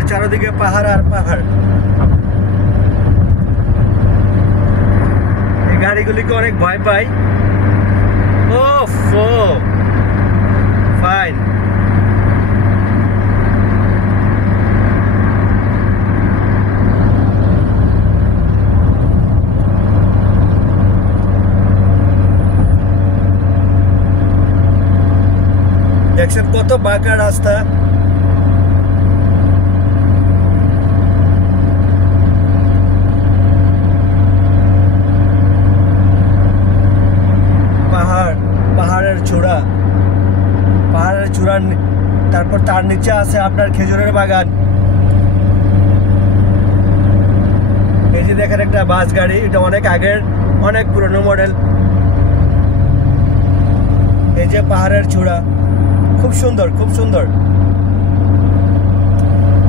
আর চারদিকে পাহাড় আর পাহাড়। এই গাড়িগুলিকে অনেক ভয় পাই। ওফ, ফাইন। দেখছেন কত বাঁকা রাস্তা। পাহাড়ের চূড়া, তারপর তার নিচে আছে আপনার খেজুরের বাগান। এই যে দেখেন একটা বাস গাড়ি, এটা অনেক আগের, অনেক পুরনো মডেল। এই যে পাহাড়ের চূড়া, খুব সুন্দর, খুব সুন্দর।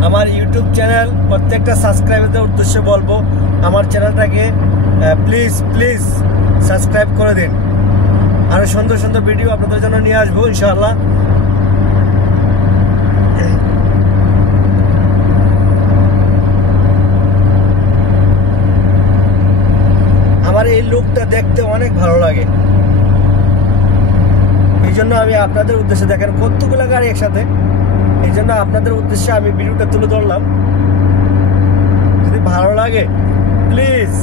আমার ইউটিউব চ্যানেল প্রত্যেকটা সাবস্ক্রাইবারদের উদ্দেশ্যে বলবো, আমার চ্যানেলটাকে প্লিজ প্লিজ সাবস্ক্রাইব করে দিন। আরো সুন্দর সুন্দর ভিডিও আপনাদের জন্য নিয়ে আসবো ইনশাআল্লাহ। আমার এই লুকটা দেখতে অনেক ভালো লাগে, এই জন্য আমি আপনাদের উদ্দেশ্যে, দেখেন কতগুলো গাড়ি একসাথে, এই জন্য আপনাদের উদ্দেশ্যে আমি ভিডিওটা তুলে ধরলাম। যদি ভালো লাগে প্লিজ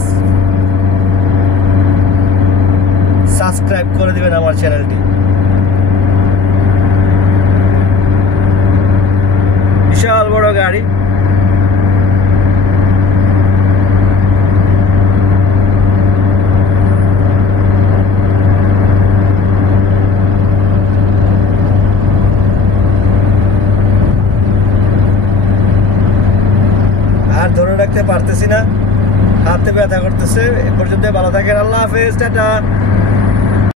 সাবস্ক্রাইব করে দিবেন আমার চ্যানেলটি। বিশাল বড় গাড়ি। আর ধরে রাখতে পারতেছি না, হাতে ব্যথা করতেছে। এ পর্যন্ত ভালো থাকেন, আল্লাহ হাফেজ, টাটা।